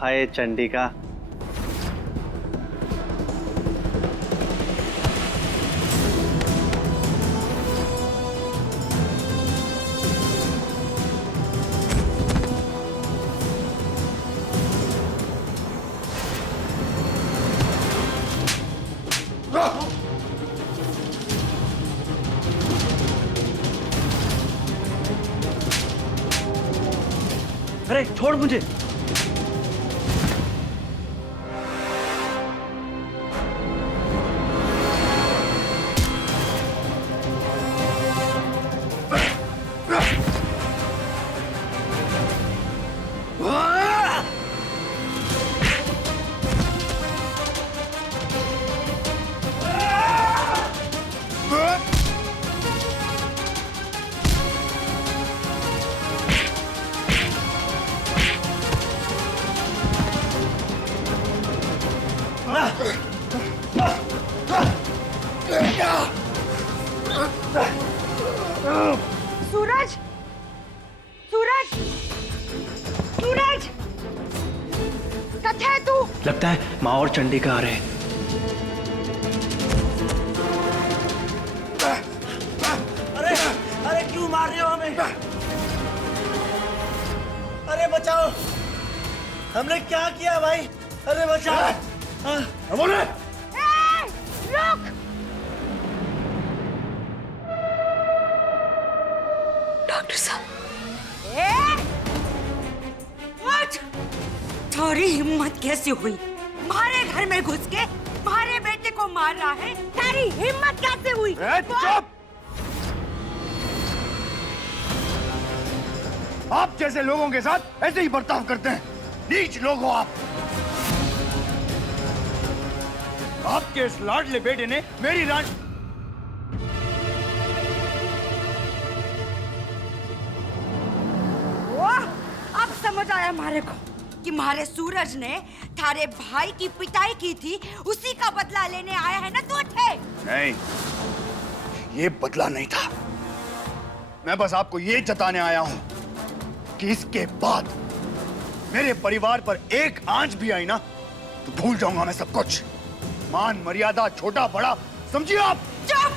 हाय चंडिका। अरे छोड़ मुझे। सूरज, सूरज, सूरज, कहाँ है तू? लगता है माँ और चंडिका आ रहे हैं। अरे अरे क्यों मार रहे हो हमें? अरे बचाओ, हमने क्या किया भाई? अरे बचाओ। बोले रुक! डॉक्टर साहब, उठ! तुम्हारी हिम्मत कैसे हुई? हमारे घर में घुस के हमारे बेटे को मार रहा है। तेरी हिम्मत कैसे हुई? चुप! आप जैसे लोगों के साथ ऐसे ही बर्ताव करते हैं। नीच लोग हो आप। आपके इस लाडले बेटे ने मेरी रानी अब समझ आया हमारे को कि हमारे सूरज ने थारे भाई की पिटाई की थी, उसी का बदला लेने आया है ना तू? थे नहीं, ये बदला नहीं था। मैं बस आपको ये जताने आया हूं कि इसके बाद मेरे परिवार पर एक आंच भी आई ना तो भूल जाऊंगा मैं सब कुछ। मान मर्यादा छोटा बड़ा समझिए आप। चुप!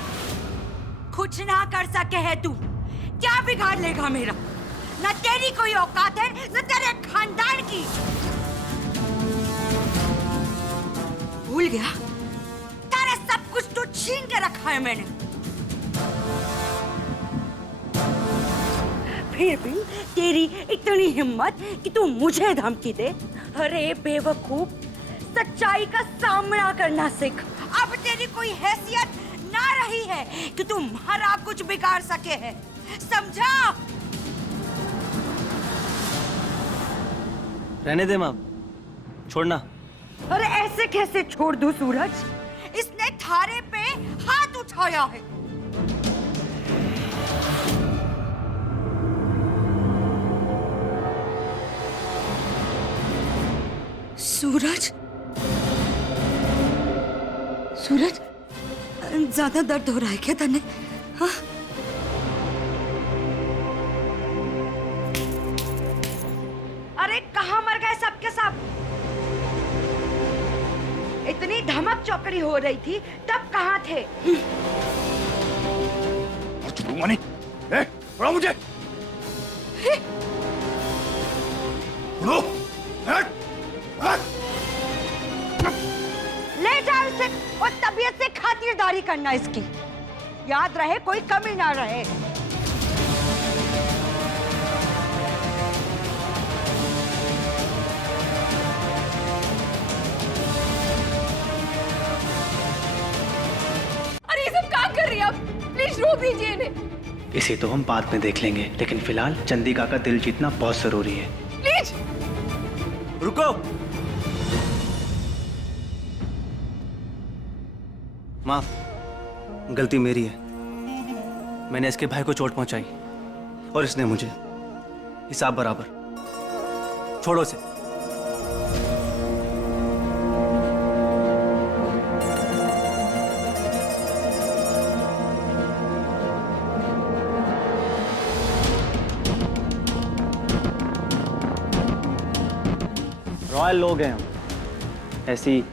कुछ ना कर सके है तू, क्या बिगाड़ लेगा मेरा? न तेरी कोई औकात है न तेरे खानदान की। भूल गया तेरे सब कुछ तो छीन के रखा है मैंने। फिर भी तेरी इतनी हिम्मत कि तू मुझे धमकी दे? अरे बेवकूफ, सच्चाई का सामना करना सीख। अब तेरी कोई हैसियत ना रही है कि तू हमारा कुछ बिगाड़ सके है, समझा? रहने दे माँ, छोड़ना। अरे ऐसे कैसे छोड़ दूं सूरज? इसने थारे पे हाथ उठाया है। सूरज, सूरज, ज्यादा दर्द हो रहा है क्या तने? हाँ? अरे कहाँ मर गए सबके सब? इतनी धमक चौकड़ी हो रही थी तब कहाँ थे? मनी, उड़ा मुझे। उड़ो। ले जाओ इसे और तबीयत से खातिरदारी करना इसकी। याद रहे कोई कमी ना रहे। अरे ये सब क्या कर रही है आप? प्लीज रोक दीजिए इन्हें। इसे तो हम बाद में देख लेंगे, लेकिन फिलहाल चंडिका का दिल जीतना बहुत जरूरी है। प्लीज रुको। माफ, गलती मेरी है। मैंने इसके भाई को चोट पहुंचाई और इसने मुझे। हिसाब बराबर। छोड़ो इसे। रॉयल लोग हैं हम, ऐसी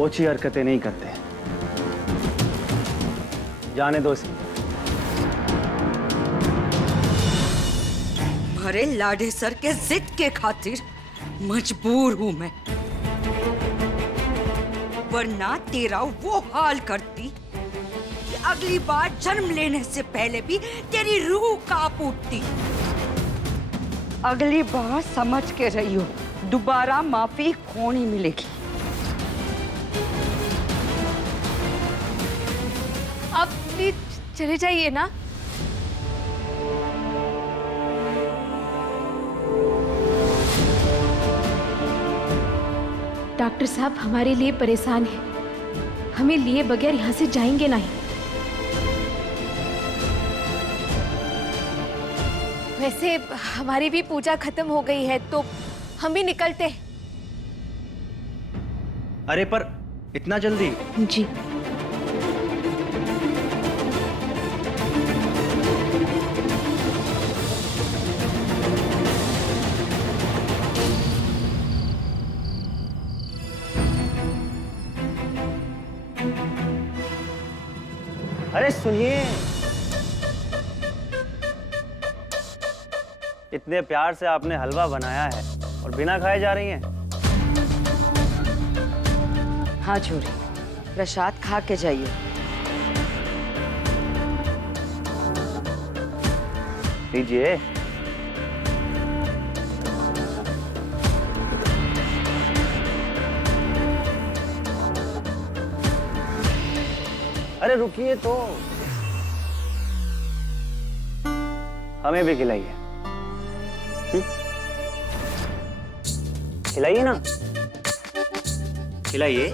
ओछी हरकतें नहीं करते। जाने दो इसे। तुम्हारे लाडे सर के जिद के खातिर मजबूर हूं मैं, वरना तेरा वो हाल करती कि अगली बार जन्म लेने से पहले भी तेरी रूह कांप उठती। अगली बार समझ के रहियो, दोबारा माफी कौन ही मिलेगी। आप प्लीज चले जाइए ना। डॉक्टर साहब हमारे लिए परेशान हैं, हमें लिए बगैर यहाँ से जाएंगे नहीं। वैसे हमारी भी पूजा खत्म हो गई है तो हम भी निकलते हैं। अरे पर इतना जल्दी? जी अरे सुनिए, इतने प्यार से आपने हलवा बनाया है और बिना खाए जा रही हैं। हाँ छोरी, प्रसाद खा के जाइए। लीजिए। अरे रुकिए तो, हमें भी खिलाइए। खिलाइए ना, खिलाइए।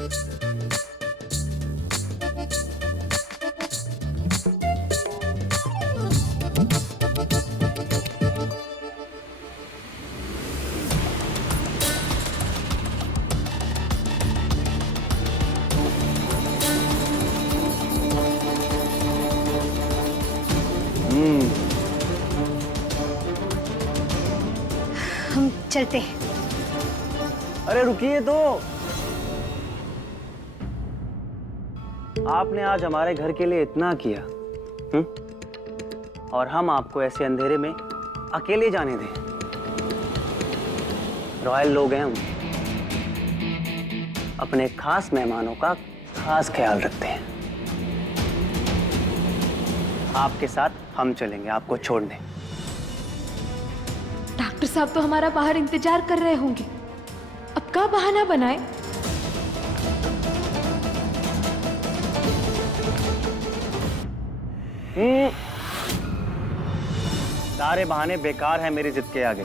हम चलते हैं। अरे रुकिए तो, आपने आज हमारे घर के लिए इतना किया, और हम आपको ऐसे अंधेरे में अकेले जाने दें? रॉयल लोग हैं हम, अपने खास मेहमानों का खास ख्याल रखते हैं। आपके साथ हम चलेंगे, आपको छोड़ने। डॉक्टर साहब तो हमारा बाहर इंतजार कर रहे होंगे, अब का बहाना बनाए? सारे बहाने बेकार हैं मेरी जिद के आगे।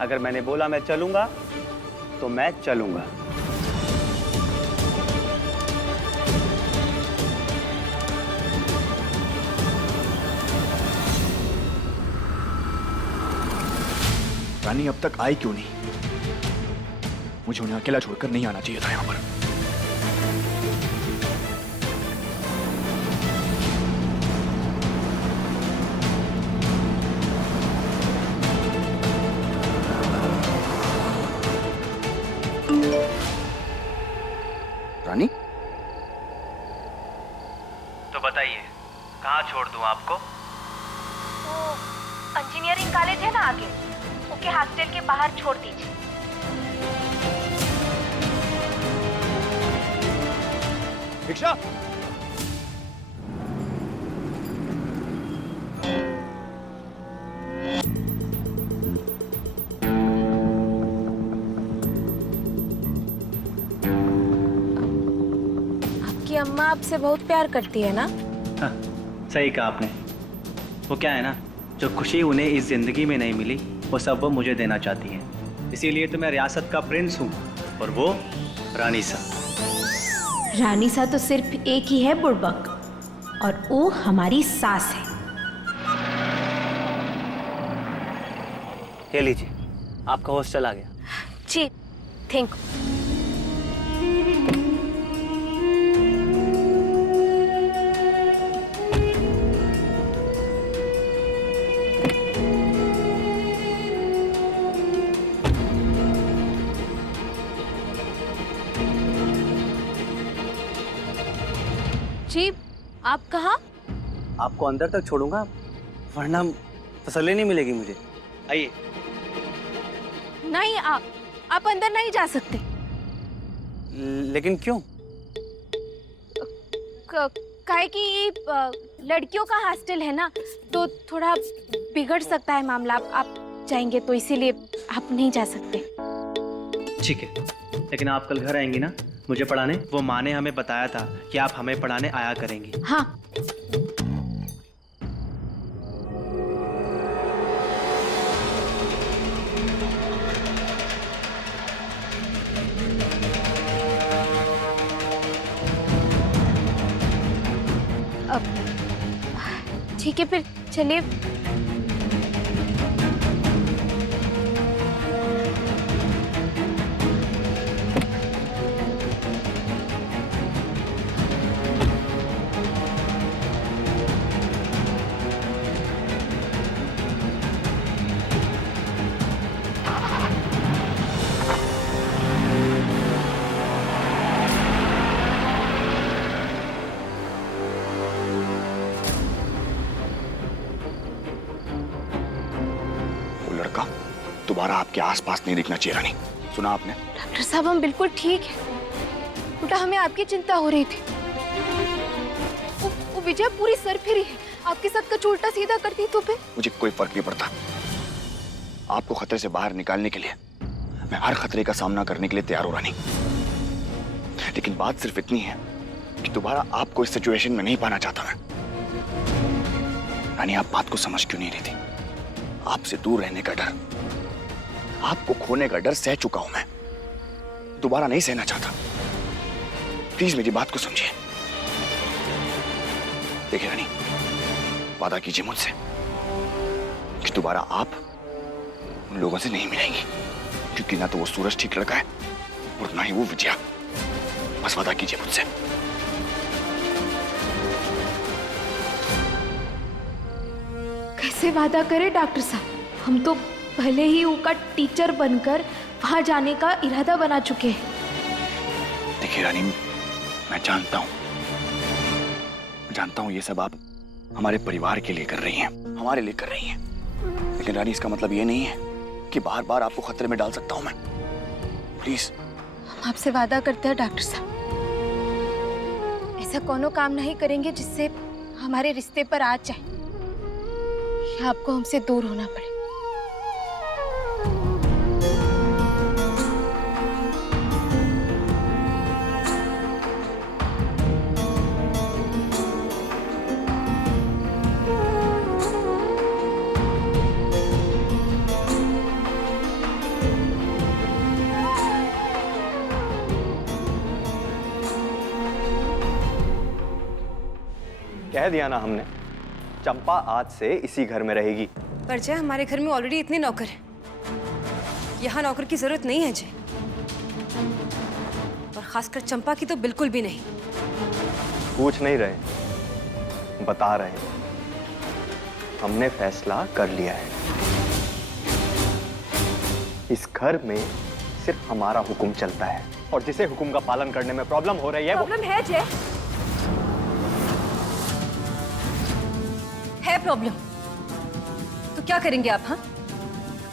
अगर मैंने बोला मैं चलूंगा तो मैं चलूंगा। रानी अब तक आई क्यों नहीं? मुझे उन्हें अकेला छोड़कर नहीं आना चाहिए था यहाँ पर। रानी, तो बताइए कहाँ छोड़ दूं आपको? वो इंजीनियरिंग कॉलेज है ना आगे, ओके हॉस्टल के बाहर छोड़ दीजिए। दीक्षा, आपकी अम्मा आपसे बहुत प्यार करती है ना? हाँ, सही कहा आपने। वो क्या है ना, जो खुशी उन्हें इस जिंदगी में नहीं मिली वो सब वो मुझे देना चाहती है। इसीलिए तो मैं रियासत का प्रिंस हूँ और वो रानी सा। रानी सा तो सिर्फ एक ही है बुड़बक, और वो हमारी सास है। ये लीजिए, आपका हॉस्टल आ गया। जी थैंक यू। जी, आप कहाँ? आपको अंदर तक छोड़ूंगा, वरना तसल्ली नहीं मिलेगी मुझे। आइए। नहीं, आप अंदर नहीं जा सकते। लेकिन क्यों? काहे कि ये लड़कियों का हॉस्टल है ना, तो थोड़ा बिगड़ सकता है मामला। आप जाएंगे तो इसीलिए आप नहीं जा सकते। ठीक है, लेकिन आप कल घर आएंगी ना मुझे पढ़ाने? वो माँ ने हमें बताया था कि आप हमें पढ़ाने आया करेंगी। हाँ। अब ठीक है, फिर चलिए। वो लड़का दोबारा आपके आसपास नहीं दिखना चाहिए रानी। सुना आपने? डॉक्टर साहब, हम बिल्कुल ठीक है। उल्टा हमें आपकी चिंता हो रही थी। वो विजय पूरी सरफिरी है, आपके साथ कुछ उल्टा सीधा करती तो फिर? मुझे कोई फर्क नहीं पड़ता। आपको खतरे से बाहर निकालने के लिए मैं हर खतरे का सामना करने के लिए तैयार हूं रानी। लेकिन बात सिर्फ इतनी है कि दोबारा आपको इस सिचुएशन में नहीं पाना चाहता मैं। रानी, आप बात को समझ क्यों नहीं रही थी? आपसे दूर रहने का डर, आपको खोने का डर सह चुका हूं मैं, दोबारा नहीं सहना चाहता। प्लीज मेरी बात को समझिए। देखिए रानी, वादा कीजिए मुझसे कि दोबारा आप उन लोगों से नहीं मिलेंगी, क्योंकि ना तो वो सूरज ठीक लड़का है और ना ही वो विजया। बस वादा कीजिए मुझसे। कैसे वादा करें डॉक्टर साहब? हम तो पहले ही उनका टीचर बनकर वहां जाने का इरादा बना चुके हैं। देखिए रानी, मैं जानता हूं ये सब आप हमारे परिवार के लिए कर रही हैं, हमारे लिए कर रही हैं। लेकिन रानी, इसका मतलब ये नहीं है कि बार बार आपको खतरे में डाल सकता हूं मैं। प्लीज। हम आपसे वादा करते हैं डॉक्टर साहब, ऐसा कोनो काम नहीं करेंगे जिससे हमारे रिश्ते पर आँच आए या आपको हमसे दूर होना पड़े। कह दिया ना हमने, चंपा आज से इसी घर में रहेगी। पर जय, हमारे घर में ऑलरेडी इतने नौकर हैं। यहाँ नौकर की जरूरत नहीं है जय, और खासकर चंपा की तो बिल्कुल भी नहीं। पूछ नहीं रहे, बता रहे। हमने फैसला कर लिया है। इस घर में सिर्फ हमारा हुक्म चलता है, और जिसे हुक्म का पालन करने में प्रॉब्लम हो रही है प्रॉब्लम है जय, है प्रॉब्लम। तो क्या करेंगे आप? हाँ,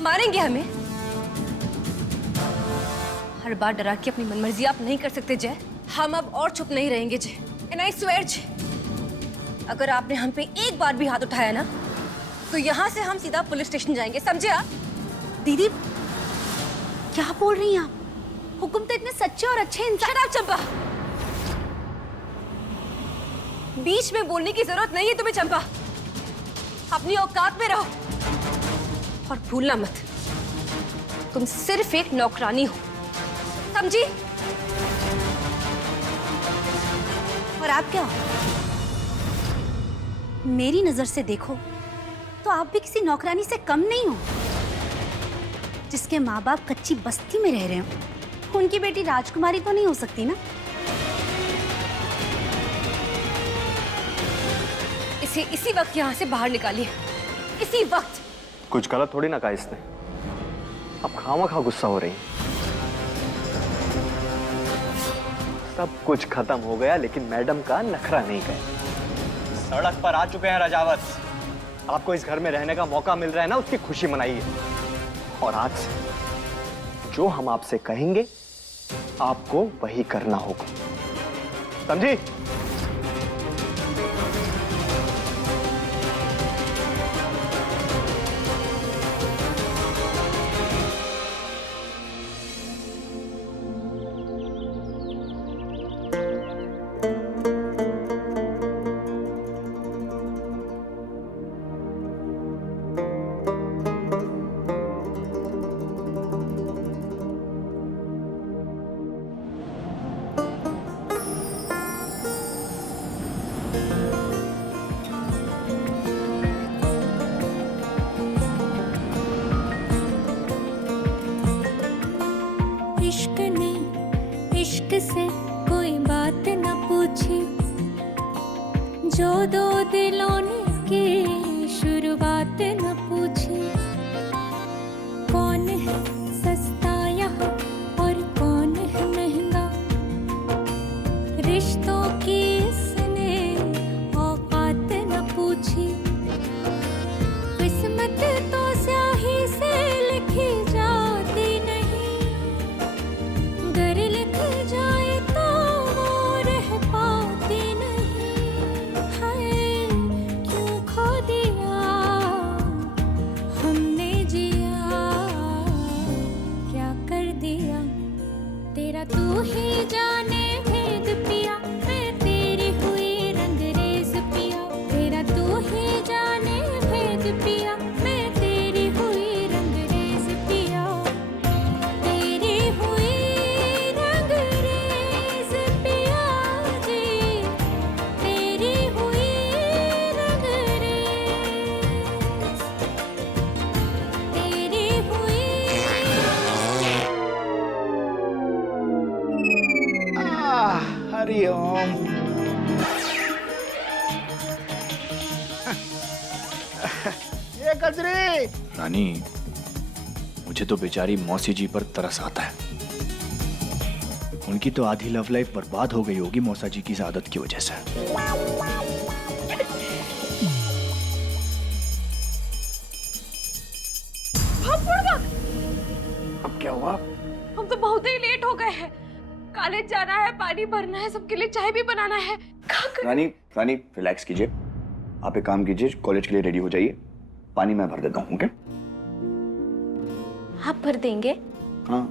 मारेंगे हमें? हर बार डरा के अपनी मनमर्जी आप नहीं कर सकते जय। हम अब और चुप नहीं रहेंगे जय। एंड आई स्वेयर जय, अगर आपने हम पे एक बार भी हाथ उठाया ना, तो यहाँ से हम सीधा पुलिस स्टेशन जाएंगे, समझे आप? दीदी क्या बोल रही हैं आप? हुकुम तो इतने सच्चे और अच्छे इंसान। Shut up, चंपा। बीच में बोलने की जरूरत नहीं है तुम्हें चंपा। अपनी औकात में रहो और भूलना मत, तुम सिर्फ एक नौकरानी हो, समझी? और आप क्या हो? मेरी नजर से देखो तो आप भी किसी नौकरानी से कम नहीं हो। जिसके माँ बाप कच्ची बस्ती में रह रहे हो, उनकी बेटी राजकुमारी तो नहीं हो सकती ना? इसे इसी वक्त यहाँ से बाहर निकालिए, इसी वक्त। कुछ गलत थोड़ी ना कहा इसने, अब खामखा गुस्सा हो रही। सब कुछ खत्म हो गया, लेकिन मैडम का नखरा नहीं गया। सड़क पर आ चुके हैं राजावत। आपको इस घर में रहने का मौका मिल रहा है ना, उसकी खुशी मनाइए। और आज से जो हम आपसे कहेंगे आपको वही करना होगा, समझी? इश्क ने इश्क से कोई बात न पूछी, जो दो दिलों ने की शुरुआत न पूछी। कौन है सस्ता यहाँ और कौन है महंगा, रिश्तों की इसने औकात न पूछी। किस्मत तो स्याही से लिखी जाती नहीं, अगर लिख जाए तो वो रह पाती नहीं। हाय क्यों खो दिया हमने जिया, क्या कर दिया तेरा तू ही जाने भेद पिया। मैं तेरी हुई रंगरेज पिया, तेरा तू ही जाने भेद पिया। मैं तेरी हुई रंगरेज पिया, तेरी हुई रंगरेज पिया जी, तेरी हुई रंगरेज, तेरी हुई। हरि ओम। ये कजरी। रानी, मुझे तो बेचारी मौसी जी पर तरस आता है। उनकी तो आधी लव लाइफ बर्बाद हो गई होगी मौसा जी की इस आदत की वजह से। अब क्या हुआ? हम तो बहुत ही लेट हो गए हैं। कॉलेज जाना है, पानी भरना है, सबके लिए चाय भी बनाना है। रानी रानी रिलैक्स कीजिए। आप एक काम कीजिए, कॉलेज के लिए रेडी हो जाइए। पानी मैं भर देता हूँ। ओके? आप भर देंगे? हाँ।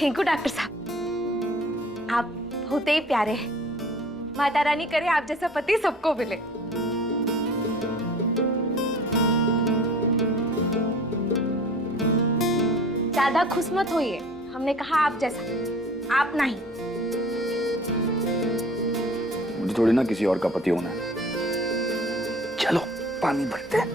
थैंक यू डॉक्टर साहब, आप बहुत ही प्यारे हैं। माता रानी करे आप जैसा पति सबको मिले। ज्यादा खुश मत होइए, हमने कहा आप जैसा, आप नहीं। मुझे थोड़ी ना किसी और का पति होना है। चलो पानी भरते हैं।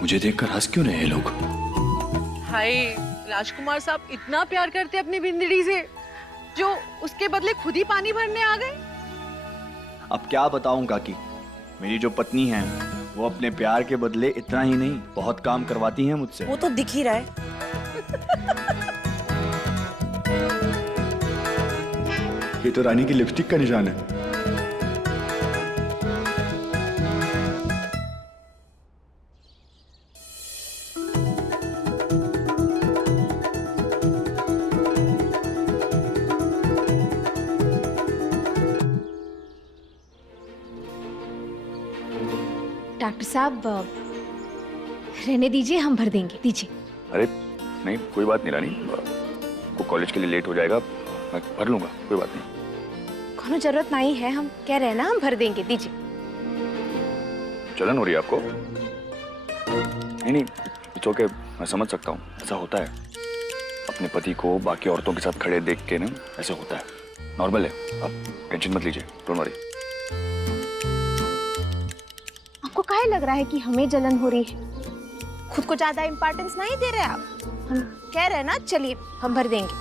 मुझे देखकर हंस क्यों रहे हैं लोग? हाय, राजकुमार साहब इतना प्यार करते अपनी बिंदड़ी से, जो उसके बदले खुद ही पानी भरने आ गए। अब क्या बताऊं काकी, मेरी जो पत्नी है वो अपने प्यार के बदले इतना ही नहीं बहुत काम करवाती हैं मुझसे। वो तो दिख ही रहा है। ये तो रानी की लिपस्टिक का निशान है। डॉक्टर साहब रहने दीजिए, हम भर देंगे, दीजिए। अरे नहीं, कोई बात नहीं रानी, वो कॉलेज के लिए लेट हो जाएगा, मैं भर लूंगा, कोई बात नहीं। कोनो जरूरत नहीं है, हम कह रहे हैं ना, हम भर देंगे, दीजिए। जलन हो रही है आपको? नहीं नहीं, इट्स ओके, मैं समझ सकता हूँ, ऐसा होता है। अपने पति को बाकी औरतों के साथ खड़े देख के ना ऐसे होता है, नॉर्मल है। आप टेंशन मत लीजिए, डोंट वरी। आपको काहे लग रहा है कि हमें जलन हो रही है? खुद को ज्यादा इंपॉर्टेंस नहीं दे रहे आप। हम कह रहे हैं ना, चलिए हम भर देंगे।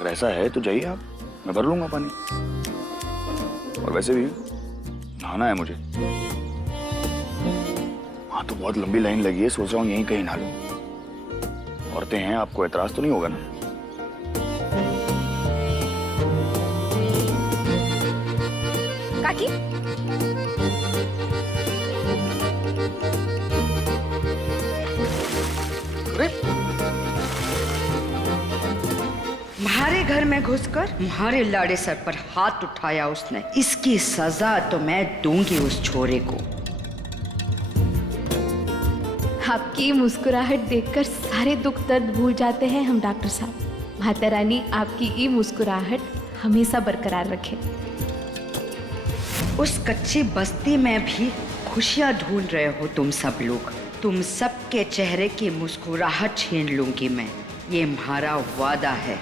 अगर ऐसा है तो जाइए आप, मैं भर लूंगा पानी। और वैसे भी नहाना है मुझे। हाँ तो बहुत लंबी लाइन लगी है, सोच रहा हूँ यहीं कहीं नहा लूं। औरतें हैं, आपको एतराज तो नहीं होगा ना? काकी, हमारे घर में घुसकर हमारे लाड़े सर पर हाथ उठाया उसने। इसकी सजा तो मैं दूंगी उस छोरे को। आपकी मुस्कुराहट देखकर सारे दुख दर्द भूल जाते हैं हम डॉक्टर साहब। माता रानी आपकी ये मुस्कुराहट हमेशा बरकरार रखे। उस कच्ची बस्ती में भी खुशियां ढूंढ रहे हो तुम सब लोग। तुम सबके चेहरे की मुस्कुराहट छीन लूंगी मैं, ये हमारा वादा है।